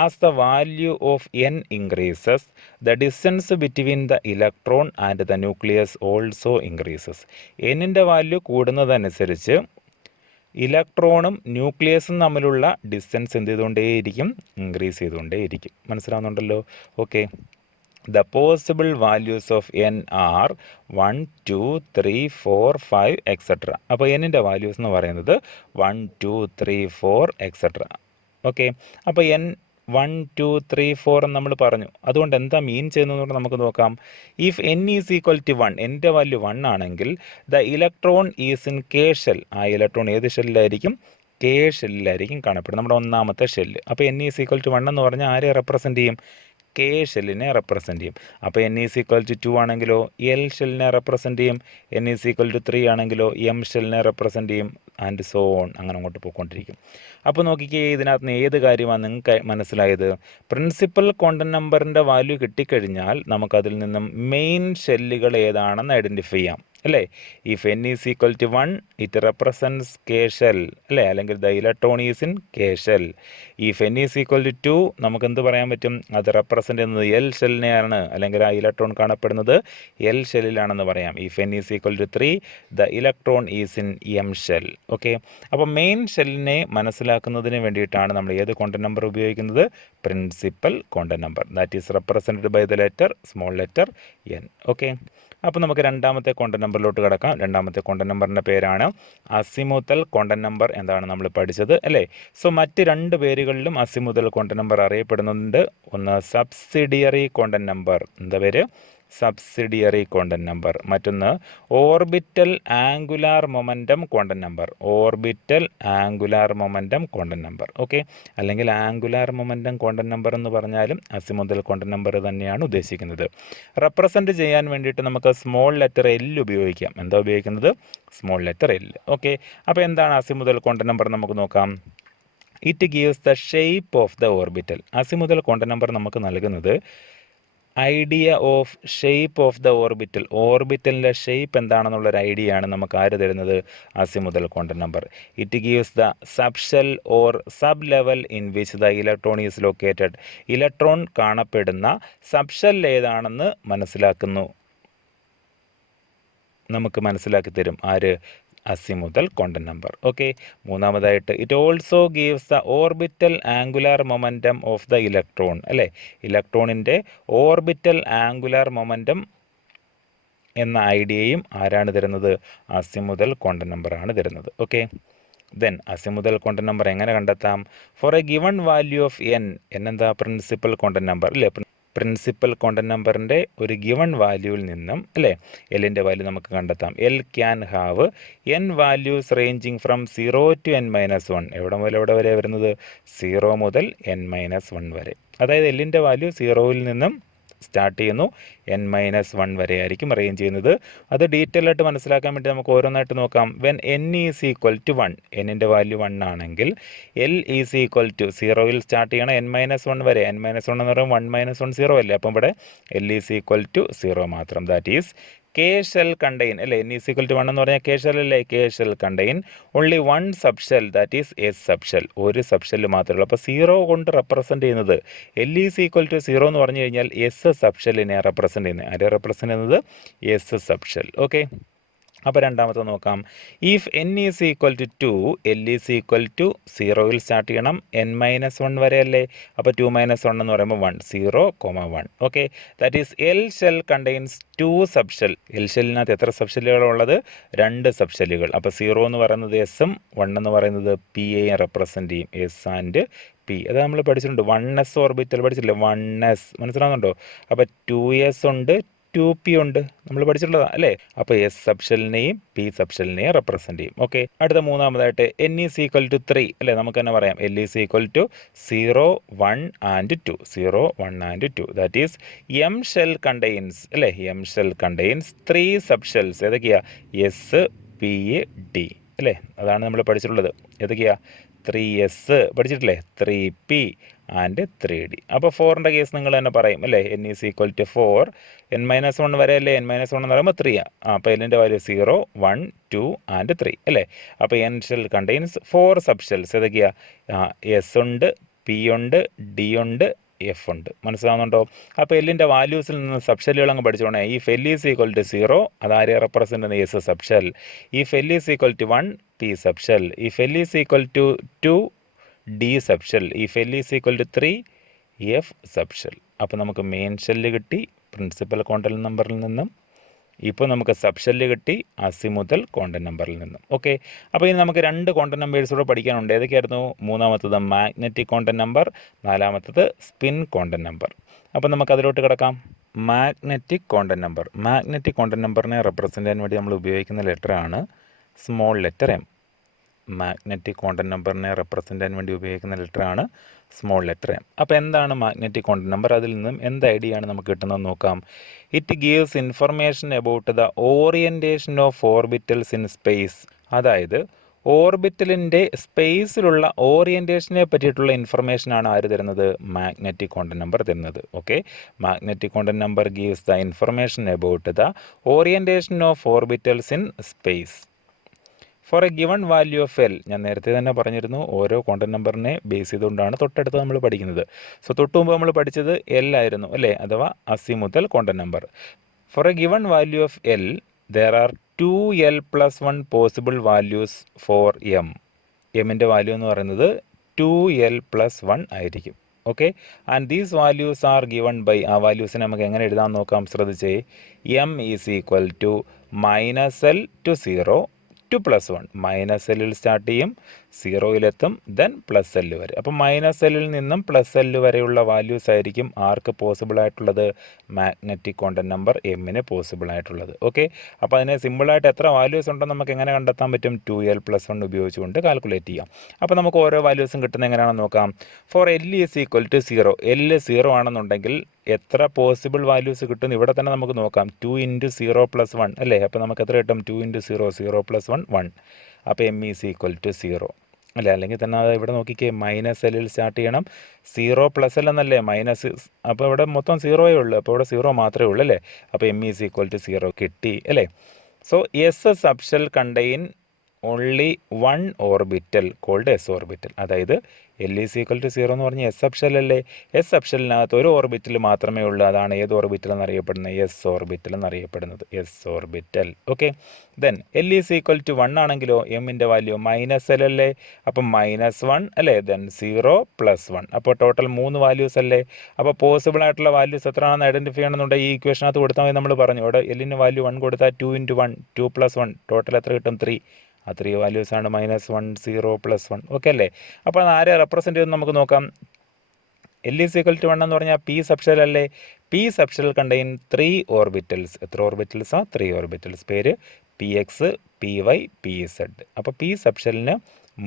As the value of n increases, the distance between the electron and the nucleus also increases. എന്നിൻ്റെ വാല്യൂ കൂടുന്നതനുസരിച്ച് ഇലക്ട്രോണും ന്യൂക്ലിയസും തമ്മിലുള്ള ഡിസ്റ്റൻസ് എന്ത് ചെയ്തുകൊണ്ടേയിരിക്കും? ഇൻക്രീസ് ചെയ്തുകൊണ്ടേയിരിക്കും. മനസ്സിലാവുന്നുണ്ടല്ലോ? Okay, the possible values of n are 1, 2, 3, 4, 5 etcetera. അപ്പോൾ എന്നിൻ്റെ വാല്യൂസ് എന്ന് പറയുന്നത് 1, 2, 3, 4 എക്സെട്ര. ഓക്കെ, അപ്പോൾ n 1, 2, 3, 4 എന്ന് നമ്മൾ പറഞ്ഞു. അതുകൊണ്ട് എന്താ മീൻ ചെയ്യുന്നതുകൊണ്ട് നമുക്ക് നോക്കാം. If n is equal to 1, എൻ്റെ വാല്യൂ 1 ആണെങ്കിൽ the electron is in K shell. ആ ഇലക്ട്രോൺ ഏത് ഷെല്ലിലായിരിക്കും? കെ ഷെല്ലിലായിരിക്കും കാണപ്പെടുന്നത്, നമ്മുടെ ഒന്നാമത്തെ ഷെല്ല്. അപ്പോൾ n ഈസ് ഈക്വൽ ടു 1 എന്ന് പറഞ്ഞാൽ ആരെ റെപ്രസെൻ്റ് ചെയ്യും? കെ ഷെല്ലിനെ റെപ്രസെൻ്റ് ചെയ്യും. അപ്പോൾ n ഈസ് ഈക്വൽ ടു 2 ആണെങ്കിലോ എൽ ഷെല്ലിനെ റെപ്രസെൻ്റ് ചെയ്യും. n ഈസ് ഈക്വൽ ടു 3 ആണെങ്കിലോ എം ഷെല്ലിനെ റെപ്രസെൻ്റ് ചെയ്യും. ആൻഡ് സോ ഓൺ, അങ്ങനെ അങ്ങോട്ട് പോയിക്കൊണ്ടിരിക്കും. അപ്പോൾ നോക്കിക്കേ, ഇതിനകത്ത് നിന്ന് ഏത് കാര്യമാണ് നിങ്ങൾക്ക് മനസ്സിലായത്? പ്രിൻസിപ്പൽ ക്വാണ്ടം നമ്പറിൻ്റെ വാല്യൂ കിട്ടിക്കഴിഞ്ഞാൽ നമുക്കതിൽ നിന്നും മെയിൻ ഷെല്ലുകൾ ഏതാണെന്ന് ഐഡൻറ്റിഫൈ ചെയ്യാം. അല്ലേ? If n is equal to 1 it represents K shell അല്ലേ, അല്ലെങ്കിൽ the electron is in K shell. If n is equal to 2 നമുക്ക് എന്ത് പറയാൻ പറ്റും? അത് റെപ്രസെൻ്റ് ചെയ്യുന്നത് എൽ ഷെല്ലിനെയാണ്, അല്ലെങ്കിൽ ആ ഇലക്ട്രോൺ കാണപ്പെടുന്നത് എൽ ഷെല്ലിലാണെന്ന് പറയാം. If n is equal to 3 the electron is in M shell. Okay, അപ്പോൾ മെയിൻ ഷെല്ലിനെ മനസ്സിലാക്കുന്നതിന് വേണ്ടിയിട്ടാണ് നമ്മൾ ഏത് ക്വാണ്ടം നമ്പർ ഉപയോഗിക്കുന്നത്? Principal quantum number. That is represented by the letter small letter N. Okay, അപ്പോൾ നമുക്ക് രണ്ടാമത്തെ ക്വാണ്ടം നമ്പറിലോട്ട് കിടക്കാം. രണ്ടാമത്തെ ക്വാണ്ടം നമ്പറിൻ്റെ പേരാണ് അസിമുതൽ ക്വാണ്ടം നമ്പർ എന്നാണ് നമ്മൾ പഠിച്ചത് അല്ലേ? സോ മറ്റ് രണ്ട് പേരുകളിലും അസിമുതൽ ക്വാണ്ടം നമ്പർ അറിയപ്പെടുന്നുണ്ട്. ഒന്ന് സബ്സിഡിയറി ക്വാണ്ടം നമ്പർ, എന്താ പേര്? Subsidiary quantum number. മറ്റൊന്ന് orbital angular momentum quantum number. Orbital angular momentum quantum number. Okay, അല്ലെങ്കിൽ ആംഗുലാർ മൊമെൻറ്റം ക്വാണ്ടം നമ്പർ എന്ന് പറഞ്ഞാലും അസിമുതൽ ക്വാണ്ടം നമ്പർ തന്നെയാണ് ഉദ്ദേശിക്കുന്നത്. റെപ്രസെൻറ്റ് ചെയ്യാൻ വേണ്ടിയിട്ട് നമുക്ക് സ്മോൾ ലെറ്റർ എൽ ഉപയോഗിക്കാം. എന്താ ഉപയോഗിക്കുന്നത്? Small letter L. ഓക്കെ, അപ്പോൾ എന്താണ് അസിമുതൽ ക്വാണ്ടം നമ്പർ? നമുക്ക് നോക്കാം. It gives the shape of the orbital. Azimuthal quantum number നമുക്ക് നൽകുന്നത് idea of shape of the orbital. ഓർബിറ്റലിൻ്റെ ഷേപ്പ് എന്താണെന്നുള്ളൊരു ഐഡിയ ആണ് നമുക്ക് ആര് തരുന്നത്? Azimuthal quantum number. It gives the subshell or sub level in which the electron is located. Electron കാണപ്പെടുന്ന subshell ഏതാണെന്ന് നമുക്ക് മനസ്സിലാക്കി തരും ആര്? Azimuthal quantum number. ഓക്കെ, മൂന്നാമതായിട്ട് it also gives the orbital angular momentum of the electron അല്ലേ? ഇലക്ട്രോണിൻ്റെ orbital angular momentum എന്ന ഐഡിയയും ആരാണ് തരുന്നത്? അസിമുതൽ ക്വാണ്ടം നമ്പറാണ് തരുന്നത്. Okay, then azimuthal quantum number എങ്ങനെ കണ്ടെത്താം? For a given value of N. എന്താ? പ്രിൻസിപ്പൽ ക്വാണ്ടം നമ്പർ അല്ലേ? പ്രിൻസിപ്പൽ ക്വാണ്ടം നമ്പറിൻ്റെ ഒരു ഗിവൺ വാല്യൂവിൽ നിന്നും അല്ലേ എല്ലിൻ്റെ വാല്യൂ നമുക്ക് കണ്ടെത്താം. L can have an values ranging from 0 to n-1. എവിടെ മുതൽ എവിടെ വരെ വരുന്നത്? 0 മുതൽ n-1 വരെ. അതായത് എല്ലിൻ്റെ വാല്യൂ 0-ൽ നിന്നും സ്റ്റാർട്ട് ചെയ്യുന്നു, n-1 വരെ ആയിരിക്കും റേഞ്ച് ചെയ്യുന്നത്. അത് ഡീറ്റെയിൽ ആയിട്ട് മനസ്സിലാക്കാൻ വേണ്ടി നമുക്ക് ഓരോന്നായിട്ട് നോക്കാം. When n is equal to 1, എന്നിൻ്റെ വാല്യൂ 1 ആണെങ്കിൽ L ഈസ് ഈക്വൽ ടു 0-ൽ സ്റ്റാർട്ട് ചെയ്യണം n-1 വരെ. n-1 എന്ന് പറയുമ്പോൾ 1 - 1 0 അല്ലേ? അപ്പം ഇവിടെ L ഈസ് ഈക്വൽ ടു 0 മാത്രം. That is K shell contain അല്ലേ? n ഈസ് ഈക്വൽ ടു 1 എന്ന് പറഞ്ഞാൽ കെ ഷെൽ അല്ലേ? K shell contain only 1 subshell, that is S subshell. ഒരു സബ്ഷെൽ മാത്രമേ ഉള്ളൂ. അപ്പോൾ 0 കൊണ്ട് റെപ്രസെൻറ്റ് ചെയ്യുന്നത് L ഈസ് ഈക്വൽ ടു 0 എന്ന് പറഞ്ഞു കഴിഞ്ഞാൽ എസ് സബ്ഷെല്ലിനെ റെപ്രസെൻറ്റ് ചെയ്യുന്നത്. ആരെ റെപ്രസെൻറ്റ് ചെയ്യുന്നത്? S subshell. ഓക്കെ, അപ്പോൾ രണ്ടാമത്തെ നോക്കാം. If n is equal to 2, L is equal to 0-ൽ സ്റ്റാർട്ട് ചെയ്യണം, n-1 വരെ അല്ലേ? അപ്പോൾ 2 - 1 എന്ന് പറയുമ്പോൾ 1, 0, 1. Okay, that is L shell contains 2 subshell. L ഷെല്ലിനകത്ത് എത്ര സബ്ഷെല്ലുകളുള്ളത്? 2 സബ്ഷെല്ലുകൾ. അപ്പോൾ 0 എന്ന് പറയുന്നത് എസും 1 എന്ന് പറയുന്നത് പി എയും റെപ്രസെൻറ്റ് ചെയ്യും. S and P. അത് നമ്മൾ പഠിച്ചിട്ടുണ്ട്. 1s ഓർബിറ്റൽ പഠിച്ചില്ലേ? 1s മനസ്സിലാകുന്നുണ്ടോ? അപ്പോൾ 2s ഉണ്ട്, 2p ഉണ്ട്, നമ്മൾ പഠിച്ചിട്ടുള്ളതാണ് അല്ലേ? അപ്പോൾ എസ് സബ്ഷെല്ലിനെയും പി സബ്ഷെല്ലിനെയും റെപ്രസെൻറ്റ് ചെയ്യും. ഓക്കെ, അടുത്ത മൂന്നാമതായിട്ട് n ഈസ് ഈക്വൽ ടു 3 അല്ലേ? നമുക്ക് തന്നെ പറയാം L is equal to 0, 1 and 2. 0, 1 and 2. That is M shell contains അല്ലേ? M shell contains 3 subshells. ഏതൊക്കെയാ? എസ്, പി, ഡി അല്ലേ? അതാണ് നമ്മൾ പഠിച്ചിട്ടുള്ളത്. ഏതൊക്കെയാ? 3s പഠിച്ചിട്ടില്ലേ? 3p and 3d. അപ്പോൾ 4ൻ്റെ കേസ് നിങ്ങൾ തന്നെ പറയും അല്ലേ? n is equal to 4, n-1 വരെ അല്ലേ? n-1 എന്ന് പറയുമ്പോൾ 3 അപ്പോൾ എല്ലിൻ്റെ വാല്യൂ 0, 1, 2 and 3 അല്ലേ? അപ്പോൾ n ഷെൽ കണ്ടെയ്ൻസ് 4 സബ്ഷെൽസ്. ഏതൊക്കെയാ? എസ് ഉണ്ട്, പി ഉണ്ട്, ഡി ഉണ്ട്, എഫ് ഉണ്ട്. മനസ്സിലാവുന്നുണ്ടോ? അപ്പോൾ എല്ലിൻ്റെ വാല്യൂസിൽ നിന്ന് സബ്ഷെല്ലുകൾ അങ്ങ് പഠിച്ചോണേ. ഈ L ഈസ് ഈക്വൽ ടു 0, അതാരെ റെപ്രസെൻ്റ് ചെയ്യുന്ന? S subshell. ഈ L is equal to 1, P subshell. ഈ L is equal to 2, D subshell. ഈ L is equal to 3, F subshell. അപ്പോൾ നമുക്ക് മെയിൻ ഷെല്ല് കിട്ടി പ്രിൻസിപ്പൽ ക്വാണ്ടം നമ്പറിൽ നിന്നും. ഇപ്പോൾ നമുക്ക് സബ്ഷെല്ല് കിട്ടി അസിമുതൽ ക്വാണ്ടം നമ്പറിൽ നിന്നും. ഓക്കെ, അപ്പോൾ ഇനി നമുക്ക് 2 ക്വാണ്ടം നമ്പേഴ്സ് കൂടെ പഠിക്കാനുണ്ട്. ഏതൊക്കെയായിരുന്നു? മൂന്നാമത്തത് മാഗ്നറ്റിക് ക്വാണ്ടം നമ്പർ, നാലാമത്തത് സ്പിൻ ക്വാണ്ടം നമ്പർ. അപ്പോൾ നമുക്ക് അതിലോട്ട് കിടക്കാം. Magnetic quantum number. Magnetic quantum നമ്പറിനെ റെപ്രസെൻ്റ് ചെയ്യാൻ വേണ്ടി നമ്മൾ ഉപയോഗിക്കുന്ന ലെറ്ററാണ് small letter M. Magnetic quantum നമ്പറിനെ റെപ്രസെൻ്റ് ചെയ്യാൻ വേണ്ടി ഉപയോഗിക്കുന്ന ലെറ്ററാണ് സ്മോൾ ലെറ്റർ എം. അപ്പോൾ എന്താണ് മാഗ്നറ്റിക് ക്വാണ്ടം നമ്പർ? അതിൽ നിന്നും എന്ത് ഐഡിയ ആണ് നമുക്ക് കിട്ടുന്നത് നോക്കാം. It gives information about the orientation of orbitals in space. അതായത് ഓർബിറ്റലിൻ്റെ സ്പേസിലുള്ള ഓറിയൻറ്റേഷനെ പറ്റിയിട്ടുള്ള ഇൻഫർമേഷനാണ് ആര് തരുന്നത്? മാഗ്നറ്റിക് ക്വാണ്ടം നമ്പർ തരുന്നത്. Okay, magnetic quantum number gives the information about the orientation of orbitals in space. For a given value of L, ഞാൻ നേരത്തെ തന്നെ പറഞ്ഞിരുന്നു ഓരോ ക്വാണ്ടം നമ്പറിനെ ബേസ് ചെയ്തുകൊണ്ടാണ് തൊട്ടടുത്ത് നമ്മൾ പഠിക്കുന്നത്. സോ തൊട്ട് മുമ്പ് നമ്മൾ പഠിച്ചത് എൽ ആയിരുന്നു അല്ലേ, അഥവാ azimuthal quantum number. For a given value of L there are 2l+1 possible values for M. എമ്മിൻ്റെ വാല്യൂ എന്ന് പറയുന്നത് 2l+1 ആയിരിക്കും. Okay, and these values are given by, ആ വാല്യൂസിനെ നമുക്ക് എങ്ങനെ എഴുതാൻ നോക്കാം, ശ്രദ്ധിച്ചേ. M is equal to -l to 0 to +1. -l start ചെയ്യും, 0-ലെത്തും, ദെൻ +l വരെ. അപ്പം -l നിന്നും +l വരെയുള്ള വാല്യൂസ് ആയിരിക്കും ആർക്ക് പോസിബിൾ ആയിട്ടുള്ളത്? മാഗ്നറ്റിക് ക്വാണ്ടം നമ്പർ എമ്മിന് പോസിബിൾ ആയിട്ടുള്ളത്. ഓക്കെ, അപ്പോൾ അതിനെ സിമ്പിളായിട്ട് എത്ര വാല്യൂസ് ഉണ്ടെന്ന് നമുക്ക് എങ്ങനെ കണ്ടെത്താൻ പറ്റും? 2l+1 ഉപയോഗിച്ചുകൊണ്ട് കാൽക്കുലേറ്റ് ചെയ്യാം. അപ്പോൾ നമുക്ക് ഓരോ വാല്യൂസും കിട്ടുന്നത് എങ്ങനെയാണെന്ന് നോക്കാം. For l is equal to 0, l 0 ആണെന്നുണ്ടെങ്കിൽ എത്ര പോസിബിൾ വാല്യൂസ് കിട്ടും? ഇവിടെ തന്നെ നമുക്ക് നോക്കാം. 2 × 0+1 അല്ലേ, അപ്പോൾ നമുക്ക് എത്ര കിട്ടും? 2 × 0, 0+1, 1. അപ്പോൾ എം ഈസ് ഈക്വൽ ടു 0 അല്ലേ. അല്ലെങ്കിൽ തന്നെ അത് ഇവിടെ നോക്കിക്കേ, -l സ്റ്റാർട്ട് ചെയ്യണം, 0+l എന്നല്ലേ, മൈനസ്, അപ്പോൾ ഇവിടെ മൊത്തം 0 ഉള്ളൂ, അപ്പോൾ ഇവിടെ 0 മാത്രമേ ഉള്ളൂ അല്ലേ. അപ്പോൾ എം ഈസ് ഈക്വൽ ടു 0 കിട്ടി അല്ലേ. So S subshell contain only 1 orbital called S orbital. അതായത് എൽ ഈസ് ഈക്വൽ ടു 0 എന്ന് പറഞ്ഞാൽ എസ് സബ്ഷെൽ അല്ലേ. എസ് സബ്ഷെലിനകത്ത് ഒരു ഓർബിറ്റൽ മാത്രമേ ഉള്ളൂ. അതാണ് ഏത് ഓർബിറ്റൽ എന്നറിയപ്പെടുന്നത്? എസ് ഓർബിറ്റൽ എന്നറിയപ്പെടുന്നത്. S orbital. Okay, then L is equal to 1 ആണെങ്കിലോ എമ്മിൻ്റെ വാല്യൂ -l അല്ലേ, അപ്പം -1 അല്ലേ, ദെൻ 0+1. അപ്പോൾ ടോട്ടൽ 3 വാല്യൂസ് അല്ലേ. അപ്പോൾ പോസിബിൾ ആയിട്ടുള്ള വാല്യൂസ് എത്രയാണെന്ന് ഐഡൻറ്റിഫൈ ചെയ്യണമെന്നുണ്ടെങ്കിൽ ഈ ഇക്വേഷനകത്ത് കൊടുത്താൽ മതി. നമ്മൾ പറഞ്ഞു ഇവിടെ എല്ലിന് വാല്യൂ 1 കൊടുത്താൽ 2 × 1, 2+1, ടോട്ടൽ എത്ര കിട്ടും? 3. ആ 3 വാല്യൂസാണ് -1, 0+1. ഓക്കെ അല്ലേ. അപ്പോൾ അത് ആരെ റെപ്രസെൻറ്റ് ചെയ്യുന്നത് നമുക്ക് നോക്കാം. എൽ ഈസ് ഈക്വൽ ടു 1 എന്ന് പറഞ്ഞാൽ പി സബ്ഷെൽ അല്ലേ. P subshell contain 3 orbitals. എത്ര ഓർബിറ്റൽസാണ്? 3 ഓർബിറ്റൽസ്. പേര് PX, PY, PZ. അപ്പോൾ പി സബ്ഷെലിന്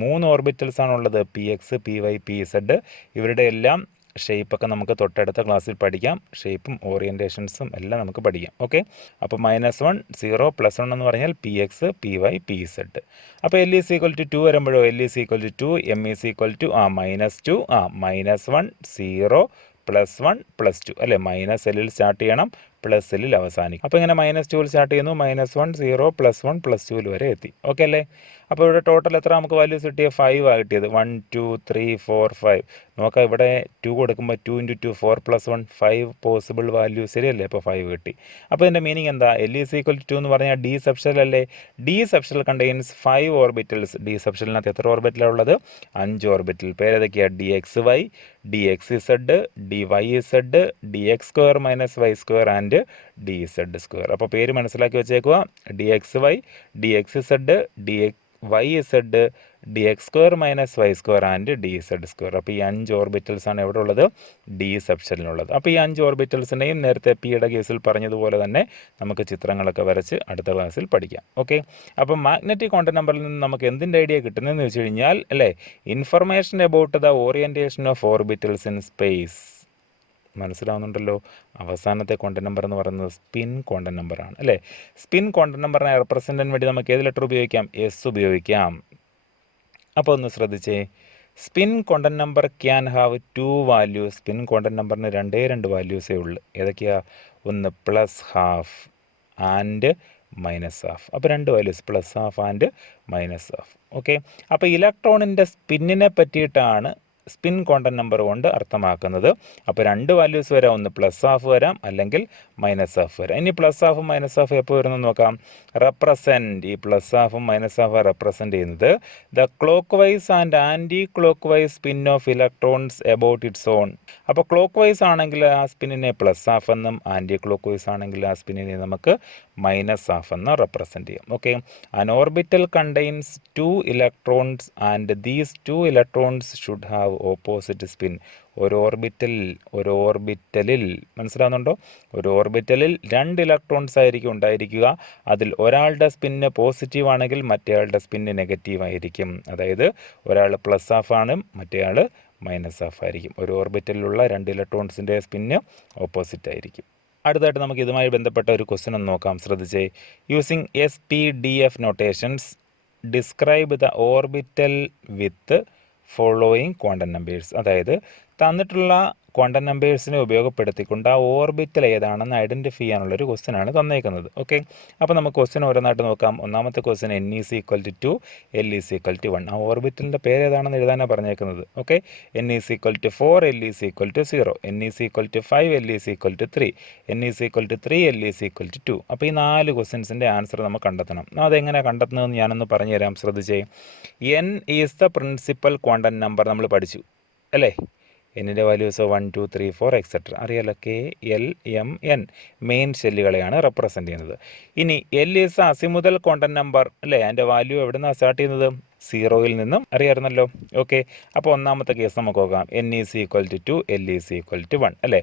3 ഓർബിറ്റൽസ് ആണുള്ളത്. PX, PY, PZ. ഇവരുടെ എല്ലാം ഷേപ്പൊക്കെ നമുക്ക് തൊട്ടടുത്ത ക്ലാസ്സിൽ പഠിക്കാം. ഷേപ്പും ഓറിയൻറ്റേഷൻസും എല്ലാം നമുക്ക് പഠിക്കാം. ഓക്കെ, അപ്പോൾ -1, 0+1 എന്ന് പറഞ്ഞാൽ PX, PY, PZ. അപ്പോൾ എൽ ഈസ് ഈക്വൽ ടു 2 വരുമ്പോഴോ L is equal to 2, M is equal to -2, -1, 0, +1, +2 അല്ലേ. -l സ്റ്റാർട്ട് ചെയ്യണം, +l അവസാനിക്കും. അപ്പോൾ ഇങ്ങനെ -2 സ്റ്റാർട്ട് ചെയ്യുന്നു, -1, 0, +1, +2 വരെ എത്തി. ഓക്കെ അല്ലേ. അപ്പോൾ ഇവിടെ ടോട്ടൽ എത്ര നമുക്ക് വാല്യൂസ് കിട്ടിയത്? 5 ആണ് കിട്ടിയത്. 1, 2, 3, 4, 5. നോക്കാം, ഇവിടെ 2 കൊടുക്കുമ്പോൾ 2 × 2, 4+1, 5 പോസിബിൾ വാല്യൂ ശരിയല്ലേ. അപ്പോൾ 5 കിട്ടി. അപ്പോൾ ഇതിൻ്റെ മീനിങ് എന്താ? എൽ ഈസ് ഈക്വൽ ടു 2 എന്ന് പറഞ്ഞാൽ ഡി സബ്ഷെൽ അല്ലേ. D subshell contains 5 orbitals. D സബ്ഷെലിനകത്ത് എത്ര ഓർബിറ്റലാണ് ഉള്ളത്? 5 ഓർബിറ്റൽ. പേരേതൊക്കെയാണ്? DXY, DXZ, DYZ, DX² - y² and DZ². അപ്പോൾ പേര് മനസ്സിലാക്കി വെച്ചേക്കുക. DXY, DXZ, DYZ, DX² - y² and DZ². അപ്പോൾ ഈ 5 ഓർബിറ്റൽസ് ആണ് എവിടെ ഉള്ളത്? ഡി സബ്ഷെലിനുള്ളത്. അപ്പോൾ ഈ 5 ഓർബിറ്റൽസിനെയും നേരത്തെ പിയുടെ കേസിൽ പറഞ്ഞതുപോലെ തന്നെ നമുക്ക് ചിത്രങ്ങളൊക്കെ വരച്ച് അടുത്ത ക്ലാസ്സിൽ പഠിക്കാം. ഓക്കെ, അപ്പോൾ മാഗ്നറ്റിക് ക്വാണ്ടം നമ്പറിൽ നിന്ന് നമുക്ക് എന്തിൻ്റെ ഐഡിയ കിട്ടുന്നതെന്ന് വെച്ച് കഴിഞ്ഞാൽ അല്ലേ, information about the orientation of orbitals in space. മനസ്സിലാവുന്നുണ്ടല്ലോ. അവസാനത്തെ ക്വാണ്ടം നമ്പർ എന്ന് പറയുന്നത് സ്പിൻ ക്വാണ്ടം നമ്പറാണ് അല്ലേ. സ്പിൻ ക്വാണ്ടം നമ്പറിനെ റെപ്രസെൻ്റ് ചെയ്യാൻ വേണ്ടി നമുക്ക് ഏത് ലെറ്റർ ഉപയോഗിക്കാം? എസ് ഉപയോഗിക്കാം. അപ്പോൾ ഒന്ന് ശ്രദ്ധിച്ചേ, spin quantum number can have 2 values. Spin quantum നമ്പറിന് 2 വാല്യൂസേ ഉള്ളൂ. ഏതൊക്കെയാ? ഒന്ന് +½ ആൻഡ് -½ അപ്പോൾ 2 വാല്യൂസ്, +½ ആൻഡ് -½ ഓക്കെ. അപ്പോൾ ഇലക്ട്രോണിൻ്റെ സ്പിന്നിനെ പറ്റിയിട്ടാണ് സ്പിൻ ക്വാണ്ടം നമ്പർ കൊണ്ട് അർത്ഥമാക്കുന്നത്. അപ്പോൾ 2 വാല്യൂസ് വരാം, ഒന്ന് +½ വരാം അല്ലെങ്കിൽ -½ വരാം. ഇനി +½ -½ എപ്പോൾ വരുന്നു നോക്കാം. റെപ്രസെൻറ്റ്, ഈ +½ -½ റെപ്രസെൻറ്റ് ചെയ്യുന്നത് the clockwise and anticlockwise spin of electrons about its own. അപ്പോൾ ക്ലോക്ക് വൈസ് ആണെങ്കിൽ ആ സ്പിന്നിനെ +½ എന്നും ആൻറ്റി ക്ലോക്ക് വൈസ് ആണെങ്കിൽ ആ സ്പിന്നിനെ നമുക്ക് -½ എന്ന് റെപ്രസെൻറ്റ് ചെയ്യാം. Okay, an orbital contains 2 electrons and these 2 electrons should have opposite spin. ഒരു ഓർബിറ്റലിൽ മനസ്സിലാവുന്നുണ്ടോ? ഒരു ഓർബിറ്റലിൽ 2 ഇലക്ട്രോൺസ് ആയിരിക്കും ഉണ്ടായിരിക്കുക. അതിൽ ഒരാളുടെ സ്പിന്ന് പോസിറ്റീവ് ആണെങ്കിൽ മറ്റേയാളുടെ സ്പിന്ന് നെഗറ്റീവ് ആയിരിക്കും. അതായത് ഒരാൾ +½ ആണ്, മറ്റേയാൾ -½ ആയിരിക്കും. ഒരു ഓർബിറ്റലിലുള്ള 2 ഇലക്ട്രോൺസിൻ്റെ സ്പിന്ന് ഓപ്പോസിറ്റ് ആയിരിക്കും. അടുത്തായിട്ട് നമുക്ക് ഇതുമായി ബന്ധപ്പെട്ട ഒരു ക്വസ്റ്റ്യൻ ഒന്ന് നോക്കാം. ശ്രദ്ധിച്ചേ. Using SPDF notations describe the orbital with following quantum numbers. അതായത് തന്നിട്ടുള്ള ക്വാണ്ടം നമ്പേഴ്സിനെ ഉപയോഗപ്പെടുത്തിക്കൊണ്ട് ആ ഓർബിറ്റൽ ഏതാണെന്ന് ഐഡൻറ്റിഫൈ ചെയ്യാനുള്ളൊരു ക്വസ്റ്റ്യനാണ് തന്നേക്കുന്നത്. ഓക്കെ, അപ്പോൾ നമുക്ക് ക്വസ്റ്റ്യൻ ഓരോന്നായിട്ട് നോക്കാം. ഒന്നാമത്തെ question n is equal to 2, l is equal to 1. ആ ഓർബിറ്റലിൻ്റെ പേര് ഏതാണെന്ന് എഴുതാനാണ് പറഞ്ഞേക്കുന്നത്. Okay, n is equal to 4, l is equal to 0, n is equal to 5, l is equal to 3, n is equal to 3, l is equal to 2. അപ്പോൾ ഈ 4 ക്വസ്റ്റ്യൻസിൻ്റെ answer നമുക്ക് കണ്ടെത്തണം. അതെങ്ങനെയാണ് കണ്ടെത്തുന്നതെന്ന് ഞാനൊന്ന് പറഞ്ഞു തരാം, ശ്രദ്ധിച്ചേ. n is the principal quantum number നമ്മൾ പഠിച്ചു അല്ലേ. എന്നിൻ്റെ വാല്യൂസ് 1, 2, 3, 4 എക്സെട്ര അറിയാലോ. K, L, M, N main ഷെല്ലുകളെയാണ് റെപ്രസെൻ്റ് ചെയ്യുന്നത്. ഇനി L is azimuthal quantum number അല്ലേ. അതിൻ്റെ വാല്യൂ എവിടെ നിന്നാണ് സ്റ്റാർട്ട് ചെയ്യുന്നത്? 0യിൽ നിന്നും അറിയാമായിരുന്നല്ലോ. ഓക്കെ, അപ്പോൾ ഒന്നാമത്തെ കേസ് നമുക്ക് നോക്കാം. n is equal to 2, l is equal to 1 അല്ലേ.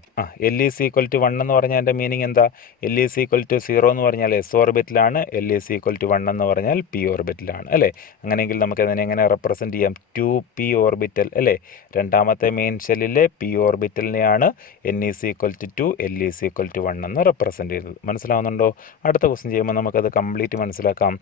l ഈസ് ഈക്വൽ ടു 1 എന്ന് പറഞ്ഞാൽ എൻ്റെ മീനിങ് എന്താ? l ഈസ് ഈക്വൽ ടു 0 എന്ന് പറഞ്ഞാൽ s ഓർബിറ്റിലാണ്, l ഈസ് ഈക്വൽ ടു 1 എന്ന് പറഞ്ഞാൽ p ഓർബിറ്റിലാണ് അല്ലേ. അങ്ങനെയെങ്കിൽ നമുക്ക് അതിനെ എങ്ങനെ റെപ്രസെൻറ്റ് ചെയ്യാം? 2p ഓർബിറ്റൽ അല്ലേ. രണ്ടാമത്തെ മെയിൻ ഷെല്ലിലെ p ഓർബിറ്റലിനെയാണ് n is equal to 2, l is equal to 1 എന്ന് റെപ്രസെൻറ്റ് ചെയ്യുന്നത്. മനസ്സിലാവുന്നുണ്ടോ? അടുത്ത ക്വസ്റ്റ്യൻ ചെയ്യുമ്പോൾ നമുക്കത് കംപ്ലീറ്റ് മനസ്സിലാക്കാം.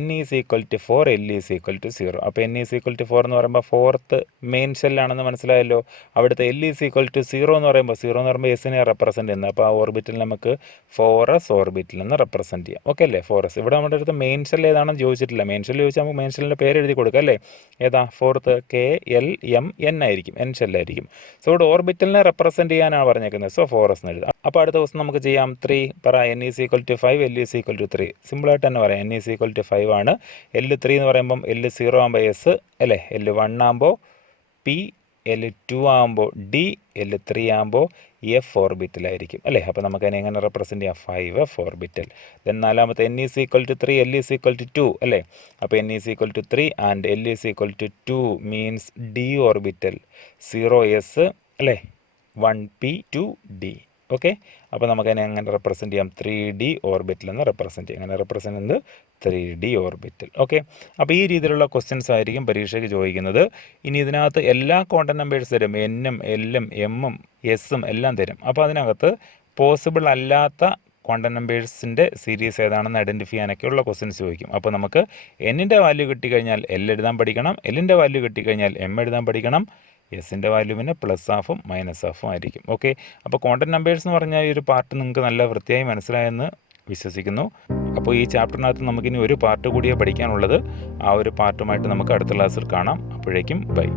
n is equal to 4, l is equal to 0. അപ്പോൾ n ഈസ് ഈക്വൽ ടു 4 എന്ന് പറയുമ്പോൾ 4th മെയിൻ ഷെല്ലാണെന്ന് മനസ്സിലായല്ലോ. അവിടുത്തെ l ഈസ് ഈക്വൽ ടു 0 എന്ന് പറയുമ്പോൾ 0 എന്ന് പറയുമ്പോൾ എസിനെ റെപ്രസെൻറ്റ് ചെയ്യുന്നത്. അപ്പോൾ ആ ഓർബിറ്റിൽ നമുക്ക് 4s ഓർബിറ്റിൽ നിന്ന് റെപ്രസെൻറ്റ് ചെയ്യാം. ഓക്കെ അല്ലേ. 4s ഇവിടെ നമ്മുടെ അടുത്ത് മെയിൻ ഷെൽ ഏതാണെന്ന് ചോദിച്ചിട്ടില്ല. മെയിൻ ഷെൽ ചോദിച്ചാൽ നമുക്ക് മെയിൻ ഷെല്ലിൻ്റെ പേര് എഴുതി കൊടുക്കാം അല്ലേ. ഏതാ? 4th K, L, M, N ആയിരിക്കും, n ഷെല്ലായിരിക്കും. സോ ഇവിടെ ഓർബിറ്റലിനെ റെപ്രസെൻറ്റ് ചെയ്യാനാണ് പറഞ്ഞേക്കുന്നത്. സോ 4s എന്ന് എഴുതാം. അപ്പോൾ അടുത്ത ദിവസം നമുക്ക് ചെയ്യാം. 3 പറ. n is equal to 5, l is equal to 3. സിമ്പിളായിട്ട് തന്നെ പറയാം. n ഈസ് ഈക്വൽ ടു 5 ആണ്. l 3 എന്ന് പറയുമ്പം l 0 ആകുമ്പോൾ s അല്ലേ, l 1 ആകുമ്പോൾ p, l 2 ആകുമ്പോൾ d, l 3 ആകുമ്പോൾ f ഓർബിറ്റലായിരിക്കും അല്ലേ. അപ്പോൾ നമുക്ക് അതിനെ എങ്ങനെ റെപ്രസെൻറ്റ് ചെയ്യാം? 5f orbital. ദെൻ നാലാമത്തെ n is equal to 3, l is equal to 2 അല്ലേ. അപ്പോൾ n is equal to 3 and l is equal to 2 means d orbital, 0s അല്ലേ, 1p, 2d. ഓക്കെ, അപ്പോൾ നമുക്കതിനെ എങ്ങനെ റെപ്രസെൻറ്റ് ചെയ്യാം? 3d ഓർബിറ്റൽ എന്ന് റെപ്രസെൻറ്റ് ചെയ്യാം. അങ്ങനെ റെപ്രസെൻറ്റ് ചെയ്യുന്നത് 3d ഓർബിറ്റൽ. ഓക്കെ, അപ്പോൾ ഈ രീതിയിലുള്ള ക്വസ്റ്റ്യൻസ് ആയിരിക്കും പരീക്ഷയ്ക്ക് ചോദിക്കുന്നത്. ഇനി ഇതിനകത്ത് എല്ലാ ക്വാണ്ടം നമ്പേഴ്സ് തരും, എന്നും എല്ലും എമ്മും എസ്സും എല്ലാം തരും. അപ്പോൾ അതിനകത്ത് പോസിബിൾ അല്ലാത്ത ക്വാണ്ടം നമ്പേഴ്സിൻ്റെ സീരീസ് ഏതാണെന്ന് ഐഡൻറ്റിഫൈ ചെയ്യാനൊക്കെയുള്ള ക്വസ്റ്റ്യൻസ് ചോദിക്കും. അപ്പോൾ നമുക്ക് എന്നിൻ്റെ വാല്യൂ കിട്ടിക്കഴിഞ്ഞാൽ എൽ എഴുതാൻ പഠിക്കണം, എല്ലിൻ്റെ വാല്യൂ കിട്ടിക്കഴിഞ്ഞാൽ എം എഴുതാൻ പഠിക്കണം, എസിൻ്റെ വാല്യൂ പിന്നെ പ്ലസ് ഹാഫും മൈനസ് ഹാഫും ആയിരിക്കും. ഓക്കെ, അപ്പോൾ ക്വാണ്ടം നമ്പേഴ്സ് എന്ന് പറഞ്ഞാൽ ഈ ഒരു പാർട്ട് നിങ്ങൾക്ക് നല്ല വൃത്തിയായി മനസ്സിലായെന്ന് വിശ്വസിക്കുന്നു. അപ്പോൾ ഈ ചാപ്റ്ററിനകത്ത് നമുക്കിനി ഒരു പാർട്ട് കൂടിയേ പഠിക്കാനുള്ളത്. ആ ഒരു പാർട്ടുമായിട്ട് നമുക്ക് അടുത്ത ക്ലാസ്സിൽ കാണാം. അപ്പോഴേക്കും ബൈ.